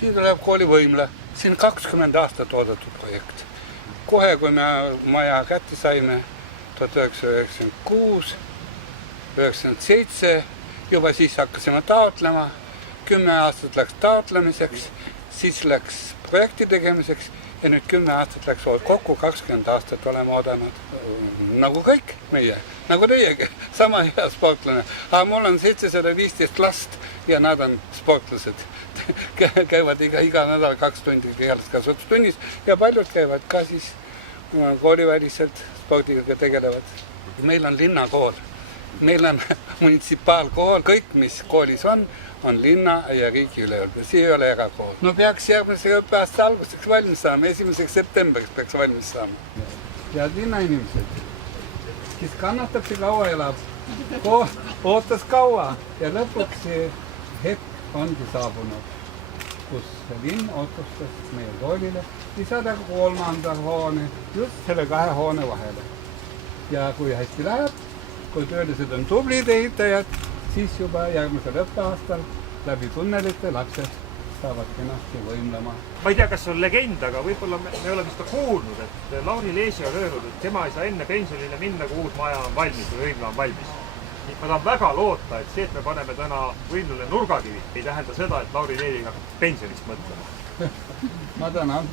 Siin tuleb koolivõimle. Siin 20 aastat oodatud projekt. Kohe, kui me maja kätte saime, 1996, 1997, juba siis hakkasime taotlema. 10 aastat läks taotlemiseks, siis läks projekti tegemiseks ja nüüd 10 aastat läks kokku, 20 aastat oleme oodanud. Nagu kõik meie, nagu teiegi, sama hea sportlane. Aga mul on 715 last ja nad on sportlased. Käivad iga nädal 2 tundi kehalduskasvatustunnis ja paljud käivad ka siis kooliväliselt spordiga tegelevad. Meil on linnakool, meil on munitsipaalkool, kõik mis koolis on linna ja riigi ülevalda. See ei ole erakool. No peaks järgmise õppeaasta alguseks valmis saama, 1. septembriks peaks valmis saama. Ja linnainimesed, kes kannatab, see kaua elab, ootas kaua ja lõpuks see hetk ongi saabunud, kus linn otsustas meie koolile lisada 3. hoone just selle 2 hoone vahele. Ja kui hästi läheb, kui töölised on tublid ehitajad, siis juba järgmisel õppeaastal läbi tunnelite lapsed saavad kenasti võimlema. Ma ei tea, kas see on legend, aga võib-olla me oleme seda kuulnud, et Lauri Leesi on öelnud, et tema ei saa enne pensionile minna, kui uus maja on valmis või võimla on valmis. Ma tahan väga loota, et see, et me paneme täna võimlule nurgakivi, ei tähenda seda, et Lauri Leesi hakkab pensionist mõtlema. Ma tänan.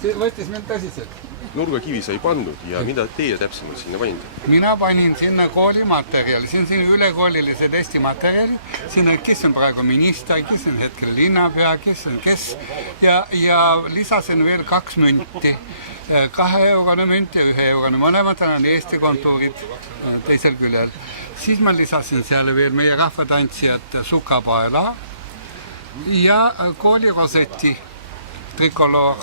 See võttis mind tõsiselt. Nurgakivi sai pandud ja mida teie täpsemalt sinna panite? Mina panin sinna koolimaterjali, siin on ülekoolilise testi materjali, siin on, kes on praegu minister, kes on hetkel linnapea, kes on kes ja lisasin veel 2 münti, 2-eurone münt ja 1-eurone, mõlemad on Eesti kontuurid teisel küljel. Siis ma lisasin seal veel meie rahvatantsijad sukapaela ja kooliroseti trikoloor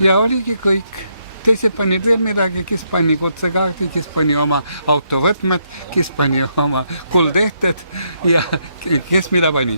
ja oligi kõik. Teised panid veel midagi, kes pani kutsekaardi, kes pani oma autovõtmed, kes pani oma kuldehted ja kes mida pani.